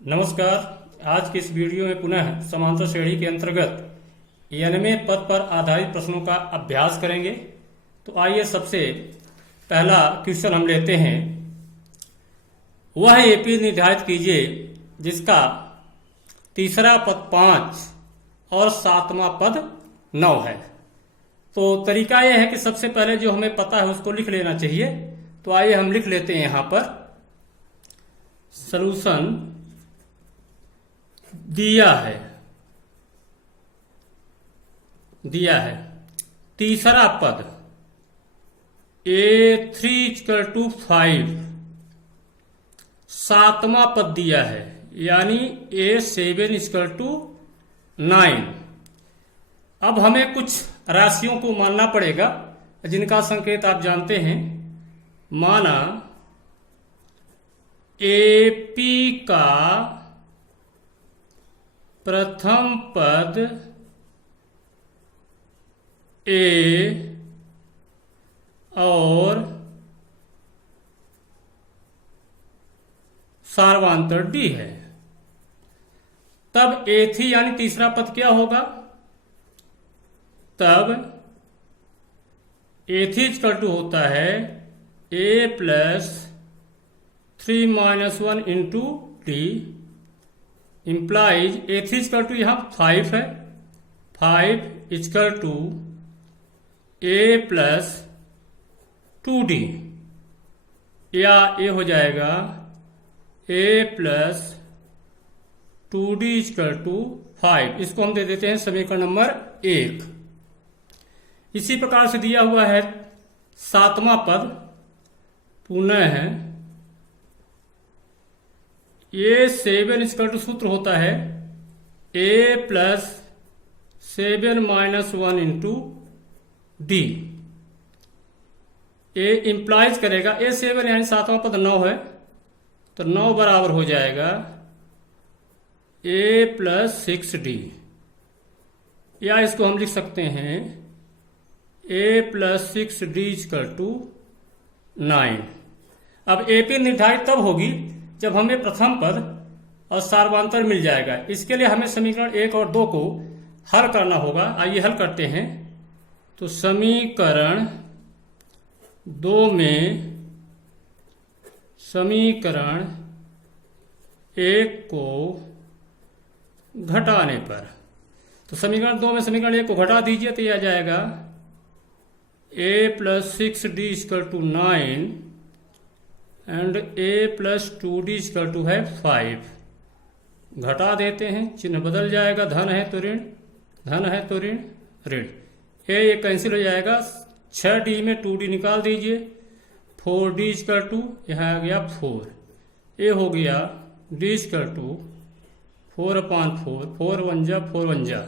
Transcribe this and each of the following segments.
नमस्कार। आज की इस वीडियो में पुनः समांतर श्रेणी के अंतर्गत एनएमए पद पर आधारित प्रश्नों का अभ्यास करेंगे। तो आइए सबसे पहला क्वेश्चन हम लेते हैं। वह एपी निर्धारित कीजिए जिसका तीसरा पद 5 और सातवां पद 9 है। तो तरीका यह है कि सबसे पहले जो हमें पता है उसको लिख लेना चाहिए। तो आइए हम लिख लेते हैं यहां पर सॉल्यूशन दिया है तीसरा पद A3 = 5, सातवां पद दिया है यानी A7 = 9। अब हमें कुछ राशियों को मानना पड़ेगा जिनका संकेत आप जानते हैं। माना AP का प्रथम पद A और सार्वांतर D है। तब A3 यानी तीसरा पद क्या होगा? तब A3 होता है A+3 - 1 × D implies A3 यहाँ 5 है। 5 = A+2D या ये हो जाएगा A+2D = 5। इसको हम दे देते हैं समीकरण नंबर 1। इसी प्रकार से दिया हुआ है सातवां पद पुनः है A7 = सूत्र होता है A+7 - 1 × D। A इंप्लाइज करेगा A7 यानी सातवां पद 9 है, तो 9 बराबर हो जाएगा A+6D या इसको हम लिख सकते हैं A+6D = 9। अब AP निर्धारित तब होगी जब हमें प्रथम पद और सार्वांतर मिल जाएगा। इसके लिए हमें समीकरण 1 और 2 को हल करना होगा। आइए हल करते हैं। तो समीकरण 2 में समीकरण 1 को घटाने पर, तो समीकरण 2 में समीकरण 1 को घटा दीजिए तो यह आ जाएगा A+6D = 9 एंड A+2D = 5। घटा देते हैं, चिन्ह बदल जाएगा। धन है तो ऋण, धन है तो ऋण, ऋण। ये कैंसिल हो जाएगा। 6D में 2D निकाल दीजिए। 4D = यहाँ आ गया 4। ये हो गया D = 4/4, 4 × 1 = 4 × 1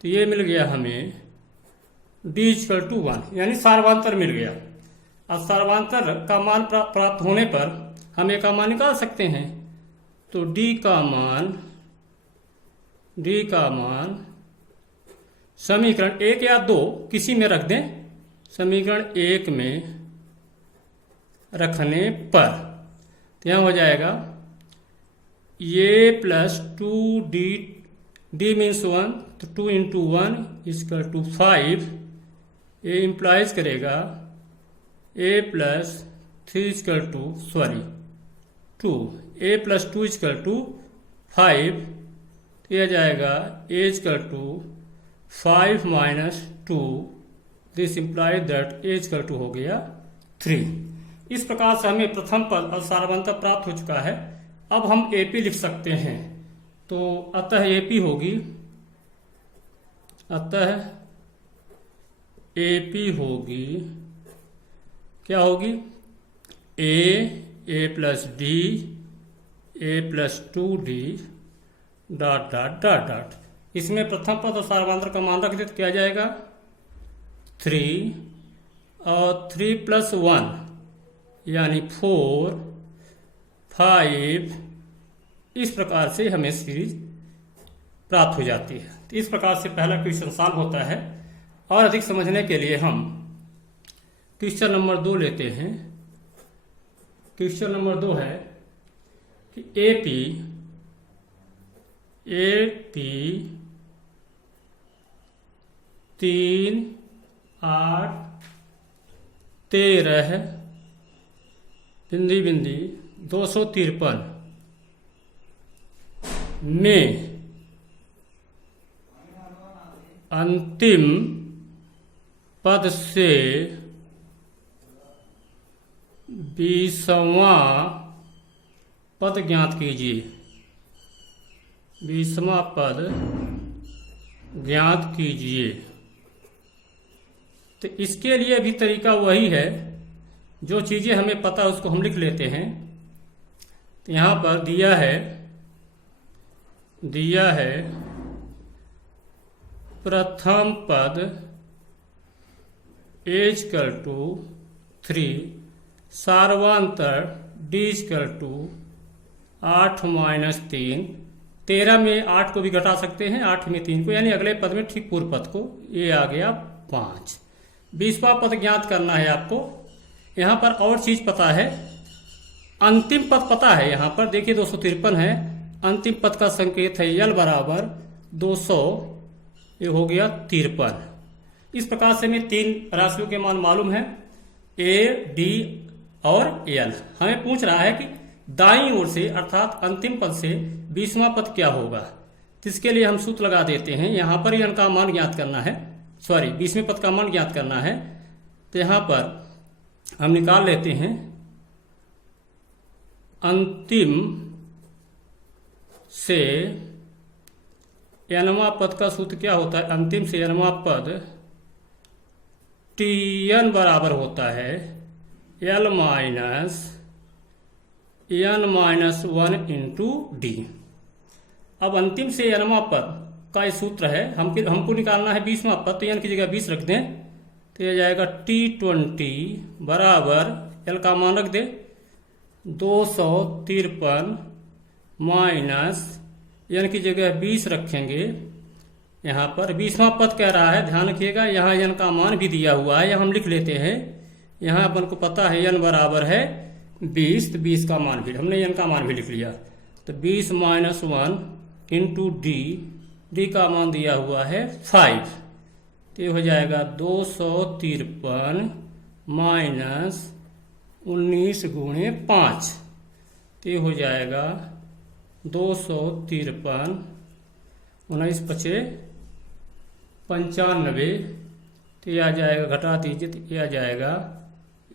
तो ये मिल गया हमें D = 1 यानी सार्वांतर मिल गया। अब सार्वांतर का मान प्राप्त होने पर हम एक का मान निकाल सकते हैं। तो D का मान समीकरण 1 या 2 किसी में रख दें। समीकरण 1 में रखने पर तो यहाँ हो जाएगा A+2D, D मीन्स 1, तो 2 × 1 = 5। ये इंप्लाइज करेगा A+3 = 2, A+2 = 5। तो यह जाएगा A = 5 - 2। This implies that A = हो गया 3। इस प्रकार से हमें प्रथम पद और सार्वांतर प्राप्त हो चुका है। अब हम AP लिख सकते हैं। तो अतः AP होगी, क्या होगी? A+D A+2D ... इसमें प्रथम पद और सार्वांतर का मान रख दे तो क्या आ जाएगा 3 और 3 + 1 यानी 4, 5। इस प्रकार से हमें सीरीज प्राप्त हो जाती है। तो इस प्रकार से पहला क्वेश्चन सॉल्व होता है। और अधिक समझने के लिए हम क्वेश्चन नंबर 2 लेते हैं। क्वेश्चन नंबर 2 है कि AP AP 3 8 13 बिंदी बिंदी 253 में अंतिम पद से 20वां पद ज्ञात कीजिए। 20वां पद ज्ञात कीजिए। तो इसके लिए भी तरीका वही है, जो चीज़ें हमें पता उसको हम लिख लेते हैं। तो यहाँ पर दिया है प्रथम पद =3 सार्वांतर D=8 - 3। 13 में 8 को भी घटा सकते हैं, 8 में 3 को, यानी अगले पद में ठीक पूर्व पद को। ये आ गया 5। 20वां पद ज्ञात करना है आपको। यहाँ पर और चीज पता है, अंतिम पद पता है। यहाँ पर देखिए 253 है, अंतिम पद का संकेत है L = 200, ये हो गया 53। इस प्रकार से हमें 3 राशियों के मान मालूम है, A, D और L। हमें पूछ रहा है कि दाईं ओर से अर्थात अंतिम पद से 20वां पद क्या होगा। तो इसके लिए हम सूत्र लगा देते हैं। यहाँ पर N का मान ज्ञात करना है, 20वें पद का मान ज्ञात करना है। तो यहाँ पर हम निकाल लेते हैं अंतिम से nवां पद का सूत्र क्या होता है। अंतिम से nवां पद Tn बराबर होता है L - n-1 × D। अब अंतिम से nवां पद का ये सूत्र है, हमको निकालना है 20वां पद। तो n की जगह 20 रख दें, तो यह जाएगा T20 बराबर L का मान रख दे 253 माइनस n की जगह 20 रखेंगे। यहाँ पर 20वां पद कह रहा है, ध्यान रखिएगा। यहाँ n का मान भी दिया हुआ है, यहाँ हम लिख लेते हैं। यहाँ अपन को पता है n बराबर है 20, तो 20 का मान भी हमने n का मान भी लिख लिया। तो 20 - 1 × D का मान दिया हुआ है 5। तो ये हो जाएगा 253 माइनस 19 × 5। तो ये हो जाएगा 253 19 × 5 = 95। तो ये आ जाएगा, घटा दीजिए, तो ये आ जाएगा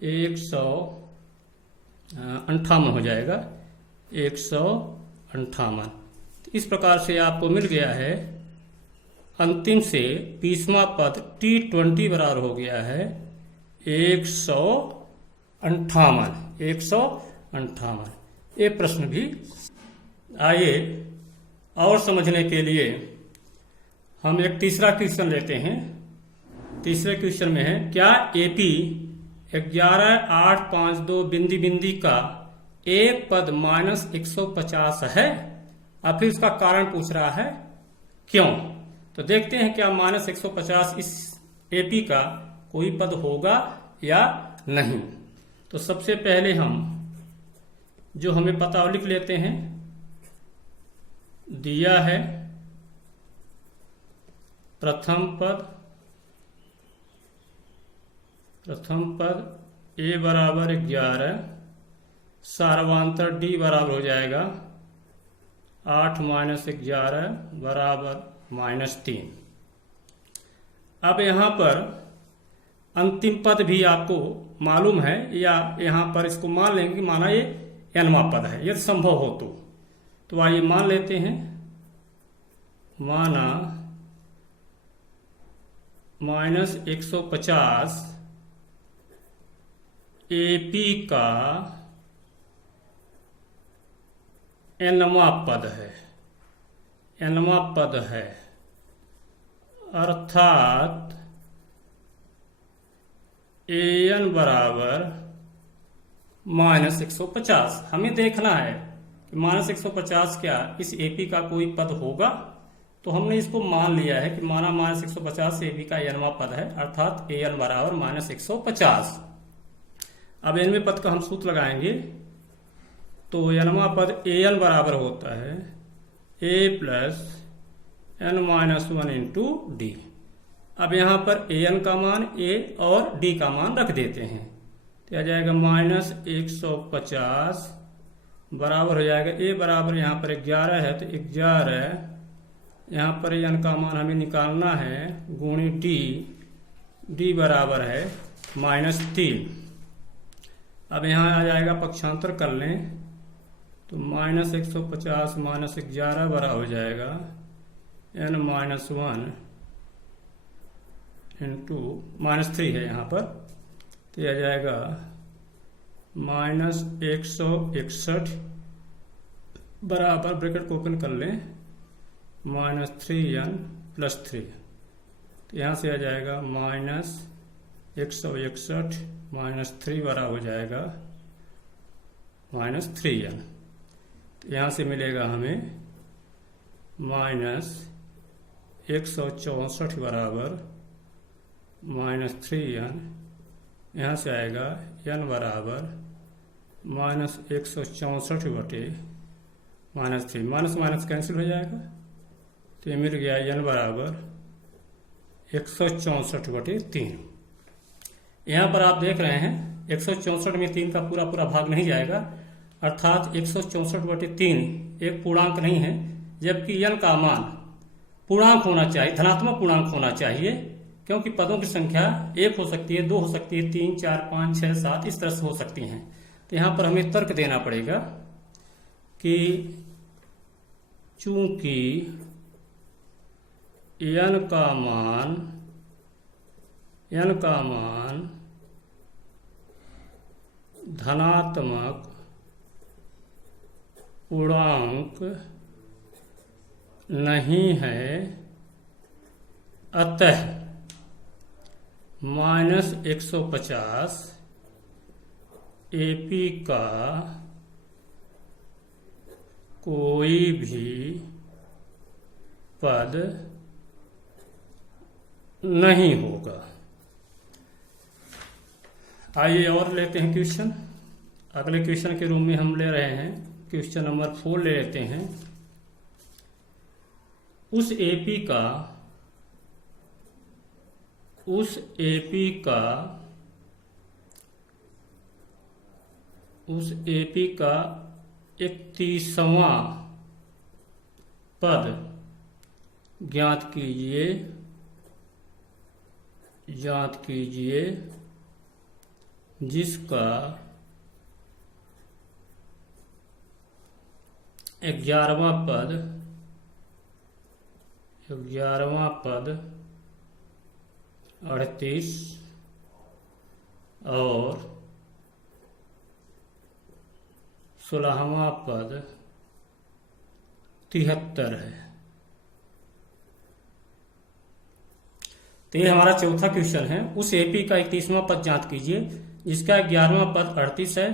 158 हो जाएगा, 158। इस प्रकार से आपको मिल गया है अंतिम से 20वां पद T20 बराबर हो गया है 158। ये प्रश्न भी आइए और समझने के लिए हम एक तीसरा क्वेश्चन लेते हैं। तीसरे क्वेश्चन में है, क्या AP 11,852 बिंदी बिंदी का एक पद -150 है। और फिर उसका कारण पूछ रहा है क्यों। तो देखते हैं क्या -150 इस AP का कोई पद होगा या नहीं। तो सबसे पहले हम जो हमें पता वो लिख लेते हैं। दिया है प्रथम पद A बराबर 11, सार्वांतर D बराबर हो जाएगा 8 - 11 बराबर -3। अब यहाँ पर अंतिम पद भी आपको मालूम है, या यहाँ पर इसको मान लेंगे कि माना ये nवां पद है, यदि संभव हो तो आइए मान लेते हैं। माना -150 AP का nवां पद है, अर्थात AN बराबर -150। हमें देखना है कि -150 क्या इस AP का कोई पद होगा। तो हमने इसको मान लिया है कि माना -150 AP का nवां पद है, अर्थात AN बराबर -150। अब nवें पद का हम सूत्र लगाएंगे। तो nवां पद AN बराबर होता है a plus n minus one into d. अब यहाँ पर ए एन का मान ए और डी का मान रख देते हैं, तो आ जाएगा माइनस 150 बराबर हो जाएगा ए बराबर यहाँ पर 11 है, तो 11 यहाँ पर एन का मान हमें निकालना है गुणी डी, डी बराबर है माइनस 3। अब यहाँ आ जाएगा पक्षांतर कर लें तो माइनस 150 माइनस 11 बराबर हो जाएगा एन माइनस 1 इंटू माइनस 3 है यहाँ पर, तो यह आ जाएगा माइनस 161 बराबर ब्रैकेट को ओपन कर लें माइनस 3n प्लस 3, तो यहाँ से आ जाएगा माइनस 161 माइनस 3 बराबर हो जाएगा माइनस 3n। तो यहाँ से मिलेगा हमें माइनस 164 बराबर माइनस 3n। यहाँ से आएगा n बराबर माइनस 164 बटे माइनस 3, माइनस माइनस कैंसिल हो जाएगा, तो ये मिल गया n बराबर 164 बटे 3। यहाँ पर आप देख रहे हैं 164 में 3 का पूरा पूरा भाग नहीं जाएगा, अर्थात 164 बटे 3 एक पूर्णांक नहीं है, जबकि n का मान पूर्णांक होना चाहिए, धनात्मक पूर्णांक होना चाहिए, क्योंकि पदों की संख्या 1 हो सकती है, 2 हो सकती है, 3 4 5 6 7 इस तरह से हो सकती हैं। तो यहाँ पर हमें तर्क देना पड़ेगा कि चूंकि n का मान धनात्मक पूर्णांक नहीं है, अतः माइनस 150 एपी का कोई भी पद नहीं होगा। आइए और लेते हैं क्वेश्चन। अगले क्वेश्चन के रूम में हम ले रहे हैं क्वेश्चन नंबर 4 ले लेते हैं। उस एपी का 31वां पद ज्ञात कीजिए जिसका 11वां पद 38 और 16वां पद 73 है। तो ये हमारा चौथा क्वेश्चन है। उस एपी का 31वां पद ज्ञात कीजिए जिसका 11वां पद 38 है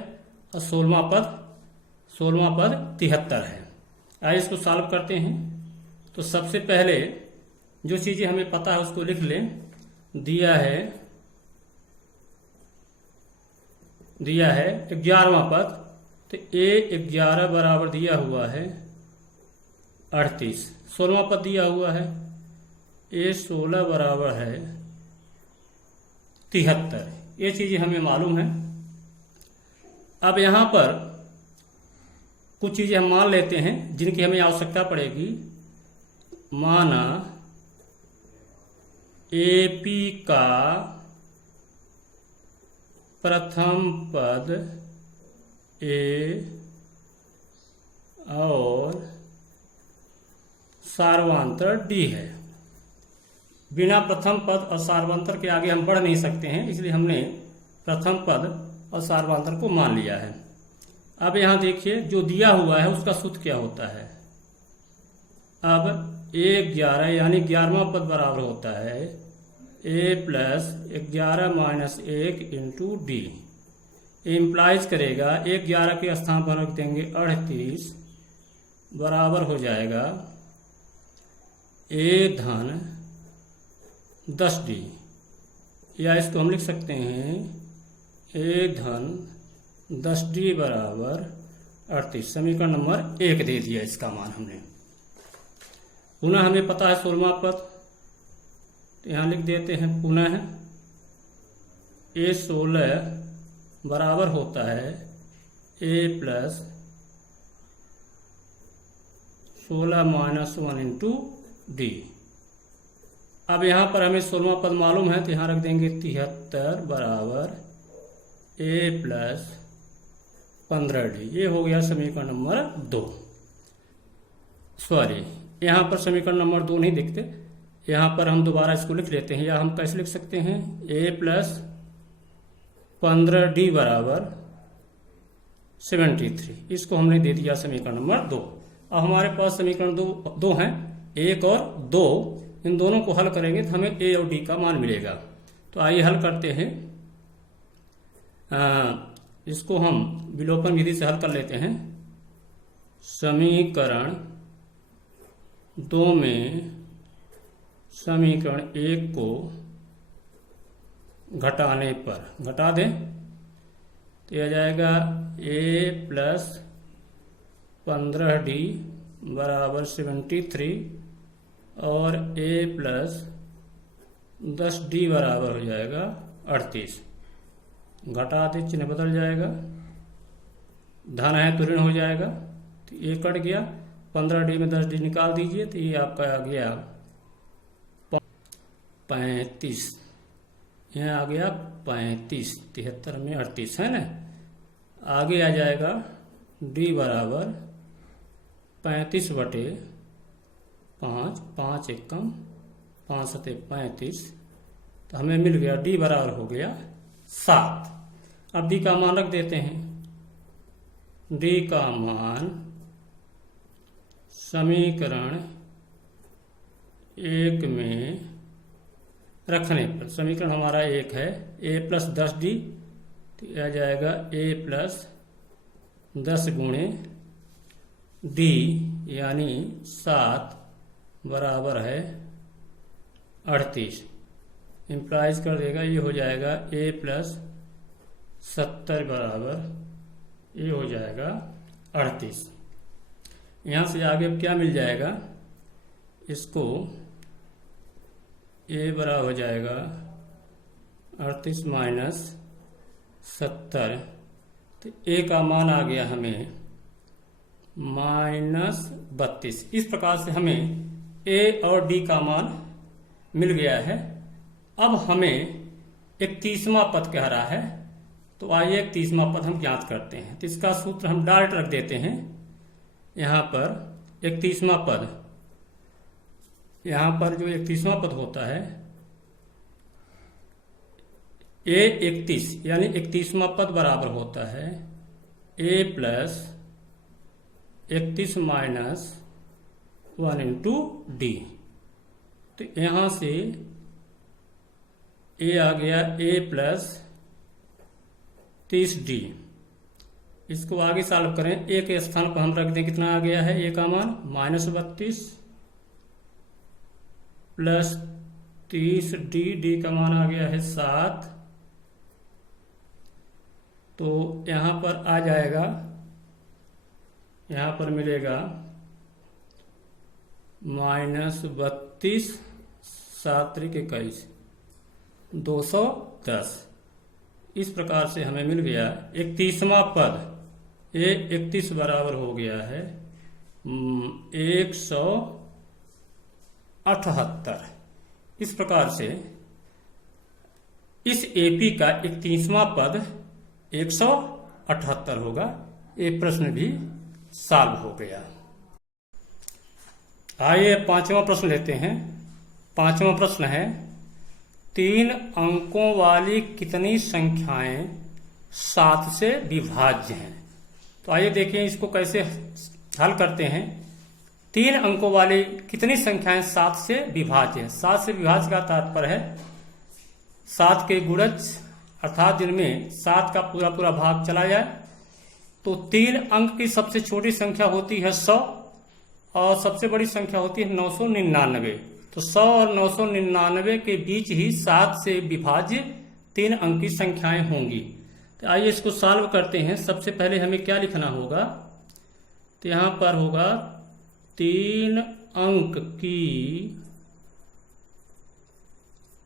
और 16वां पद 73 है। आइए इसको सॉल्व करते हैं। तो सबसे पहले जो चीजें हमें पता है उसको लिख लें। दिया है 11वां पद, तो A11 बराबर दिया हुआ है 38। 16वां पद दिया हुआ है A16 बराबर है 73। ये चीजें हमें मालूम है। अब यहाँ पर कुछ चीजें हम मान लेते हैं जिनकी हमें आवश्यकता पड़ेगी। माना एपी का प्रथम पद ए और सार्वंतर डी है। बिना प्रथम पद और सार्वंतर के आगे हम बढ़ नहीं सकते हैं, इसलिए हमने प्रथम पद और सार्वंतर को मान लिया है। अब यहाँ देखिए जो दिया हुआ है उसका सूत्र क्या होता है। अब A11 यानी 11वां पद बराबर होता है A plus 11 minus 1 into D. Implies करेगा 11 के स्थान पर रख देंगे 38 बराबर हो जाएगा A धन 10D, या इसको हम लिख सकते हैं A धन 10D बराबर 38। समीकरण नंबर 1 दे दिया इसका मान हमने। पुनः हमें पता है 16वां पद, तो यहाँ लिख देते हैं पुनः A16 बराबर होता है A plus 16 minus 1 into d. अब यहाँ पर हमें 16वां पद मालूम है, तो यहाँ रख देंगे 73 बराबर A प्लस 15D। ये हो गया समीकरण नंबर 2। सॉरी, यहाँ पर समीकरण नंबर 2 नहीं दिखते, यहाँ पर हम दोबारा इसको लिख लेते हैं, या हम कैसे लिख सकते हैं, A प्लस 15D बराबर 73। इसको हमने दे दिया समीकरण नंबर 2। अब हमारे पास समीकरण दो हैं, 1 और 2, इन दोनों को हल करेंगे तो हमें A और D का मान मिलेगा। तो आइए हल करते हैं। इसको हम विलोपन विधि से हल कर लेते हैं। समीकरण 2 में समीकरण 1 को घटाने पर, घटा दें तो यह जाएगा A प्लस 15D बराबर 73 और A प्लस 10D बराबर हो जाएगा 38। घटा दे, चिन्ह बदल जाएगा, धन है तो ऋण हो जाएगा, तो ये कट गया। 15D में 10D निकाल दीजिए, तो ये आपका आ गया 35। यहाँ आ गया 35, 73 में 38 है ना। आगे आ जाएगा D बराबर 35/5, 5 एकम 5 सते 35, तो हमें मिल गया D बराबर हो गया 7। अब D का मान रख देते हैं। D का मान समीकरण 1 में रखने पर, समीकरण हमारा 1 है, A प्लस 10D, तो यह जाएगा A प्लस 10 गुणे D यानी 7 बराबर है 38। इम्प्लाइज कर देगा, ये हो जाएगा A प्लस 70 बराबर, ये हो जाएगा 38। यहाँ से आगे अब क्या मिल जाएगा, इसको A बराबर हो जाएगा 38 माइनस 70, तो A का मान आ गया हमें -32। इस प्रकार से हमें A और D का मान मिल गया है। अब हमें 31वां पद कह रहा है, तो आइए 31वां पद हम ज्ञात करते हैं। तो इसका सूत्र हम डायरेक्ट रख देते हैं। यहाँ पर 31वां पद, यहाँ पर जो 31वां पद होता है A31 यानी 31वां पद बराबर होता है A plus 31 minus 1 into D। तो यहाँ से A आ गया A प्लस 30D। इसको आगे सॉल्व करें, A के स्थान पर हम रख दें, कितना आ गया है A का मान -32 प्लस 30D, D का मान आ गया है 7। तो यहाँ पर आ जाएगा, यहाँ पर मिलेगा -32 7 × 21 210। इस प्रकार से हमें मिल गया 31वां पद। A 31 बराबर हो गया है 178। इस प्रकार से इस AP का 31वां पद 178 होगा। ये प्रश्न भी सॉल्व हो गया। आइए 5वां प्रश्न लेते हैं। 5वां प्रश्न है, 3 अंकों वाली कितनी संख्याएं 7 से विभाज्य हैं। तो आइए देखें इसको कैसे हल करते हैं। 3 अंकों वाली कितनी संख्याएं 7 से विभाज्य हैं। 7 से विभाज्य का तात्पर्य है 7 के गुणज, अर्थात जिनमें 7 का पूरा पूरा भाग चला जाए। तो 3 अंक की सबसे छोटी संख्या होती है 100 और सबसे बड़ी संख्या होती है 999। तो 100 और 999 के बीच ही 7 से विभाज्य 3 अंक की संख्याएं होंगी। तो आइए इसको सॉल्व करते हैं। सबसे पहले हमें क्या लिखना होगा, तो यहाँ पर होगा 3 अंक की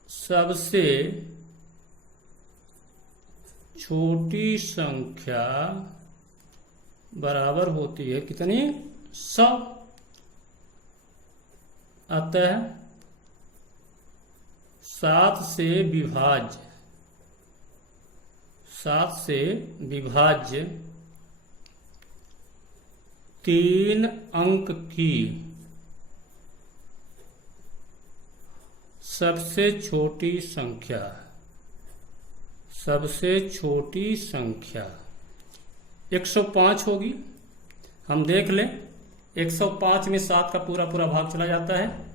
सबसे छोटी संख्या बराबर होती है कितनी? 100। अतः 7 से विभाज्य 3 अंक की सबसे छोटी संख्या 105 होगी। हम देख लें, 105 में 7 का पूरा भाग चला जाता है,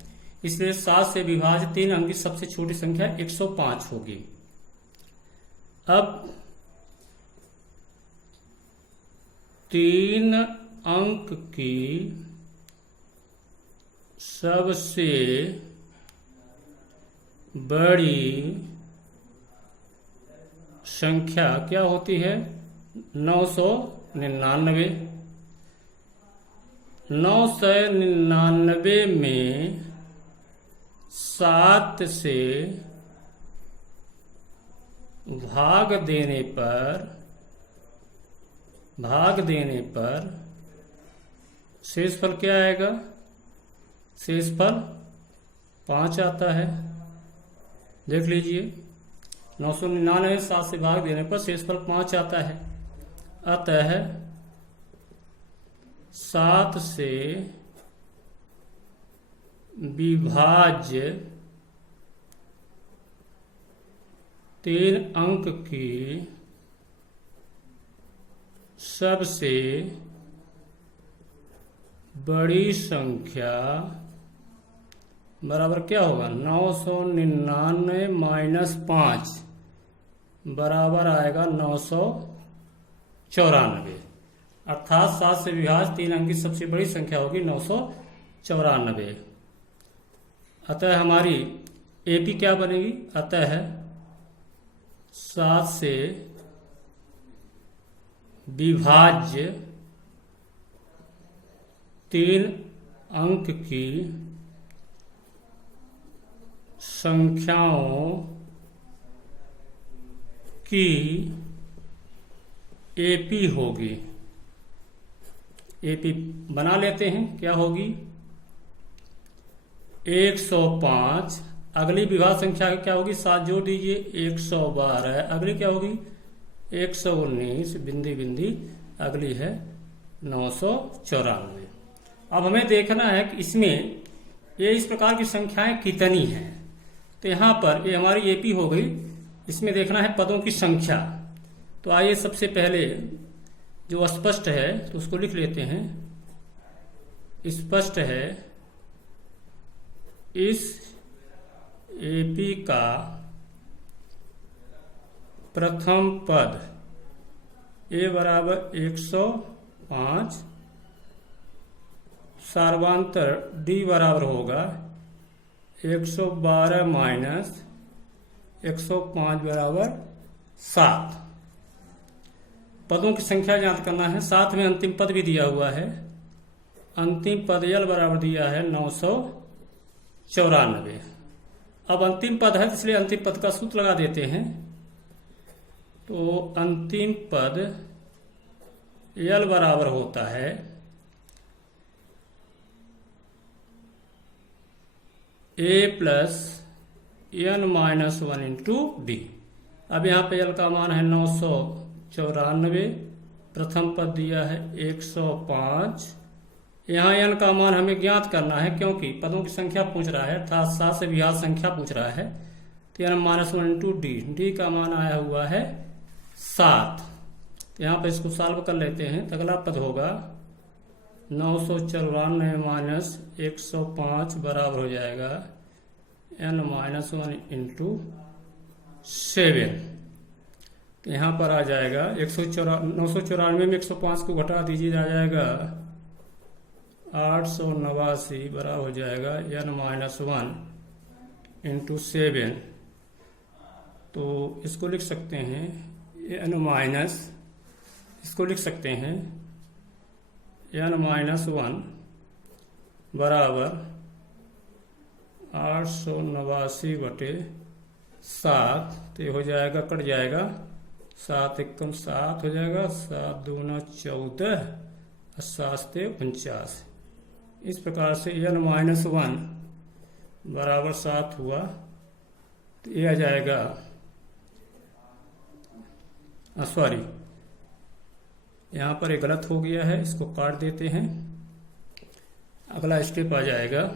इसलिए 7 से विभाज्य 3 अंक की सबसे छोटी संख्या 105 होगी। अब 3 अंक की सबसे बड़ी संख्या क्या होती है? 999। 999 में 7 से भाग देने पर शेषफल क्या आएगा? शेषफल 5 आता है। देख लीजिए, 999 7 से भाग देने पर शेषफल 5 आता है। अतः 7 से विभाज्य 3 अंक की सबसे बड़ी संख्या बराबर क्या होगा? 999 माइनस 5 बराबर आएगा 994। अर्थात 7 से विभाज्य 3 अंक की सबसे बड़ी संख्या होगी 994। अतः हमारी एपी क्या बनेगी? अतः 7 से विभाज्य 3 अंक की संख्याओं की एपी होगी। एपी बना लेते हैं, क्या होगी? 105। अगली विभाज्य संख्या क्या होगी? 7 जोड़ दीजिए, 112। अगली क्या होगी? 119। बिंदी अगली है 994। अब हमें देखना है कि इसमें ये इस प्रकार की संख्याएं कितनी हैं। तो यहाँ पर ये हमारी एपी हो गई। इसमें देखना है पदों की संख्या। तो आइए सबसे पहले जो स्पष्ट है तो उसको लिख लेते हैं। स्पष्ट है, इस एपी का प्रथम पद ए बराबर 105, सार्वांतर डी बराबर होगा 112 माइनस 105 बराबर 7। पदों की संख्या ज्ञात करना है। साथ में अंतिम पद भी दिया हुआ है। अंतिम पद यल बराबर दिया है 994। अब अंतिम पद है इसलिए अंतिम पद का सूत्र लगा देते हैं। तो अंतिम पद यल बराबर होता है a plus n minus 1 into d. अब यहाँ पे यल का मान है 994। प्रथम पद दिया है 105। यहाँ एन का मान हमें ज्ञात करना है क्योंकि पदों की संख्या पूछ रहा है, अर्थात 7 से विभाज्य संख्या पूछ रहा है। तो n minus 1 into D, D का मान आया हुआ है 7। तो यहाँ पे इसको सॉल्व कर लेते हैं। तो अगला पद होगा 994 माइनस 105 बराबर हो जाएगा एन माइनस 1 इंटू 7। तो यहाँ पर आ जाएगा 994 में 105 को घटा दीजिए, आ जाएगा 889 बराबर हो जाएगा एन माइनस 1 इंटू 7। तो इसको लिख सकते हैं एन माइनस, इसको लिख सकते हैं एन माइनस 1 बराबर 889/7, तो ये हो जाएगा, कट जाएगा, 7 एकम 7 हो जाएगा, 7 दूना 14 और 7 से 49। इस प्रकार से n-1 बराबर 7 हुआ, तो ये आ जाएगा, सॉरी यहाँ पर एक गलत हो गया है, इसको काट देते हैं। अगला स्टेप आ जाएगा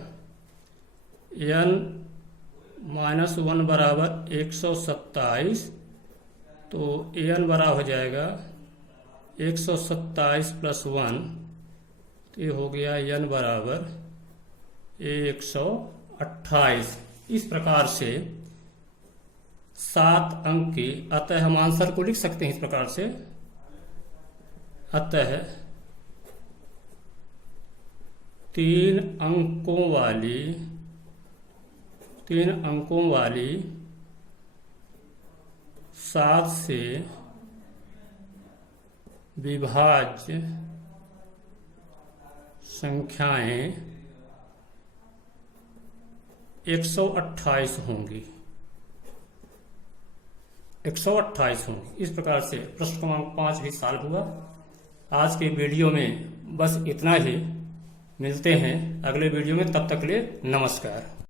n-1 बराबर 127, तो n बराबर हो जाएगा 127 + 1, तो ये हो गया n बराबर 128। इस प्रकार से 7 अंक की, अतः हम आंसर को लिख सकते हैं इस प्रकार से, अतः 3 अंकों वाली 7 से विभाज्य संख्याएं 128 होंगी। 128 होंगी। इस प्रकार से प्रश्न क्रमांक 5 भी सॉल्व हुआ। आज के वीडियो में बस इतना ही। मिलते हैं अगले वीडियो में, तब तक के लिए नमस्कार।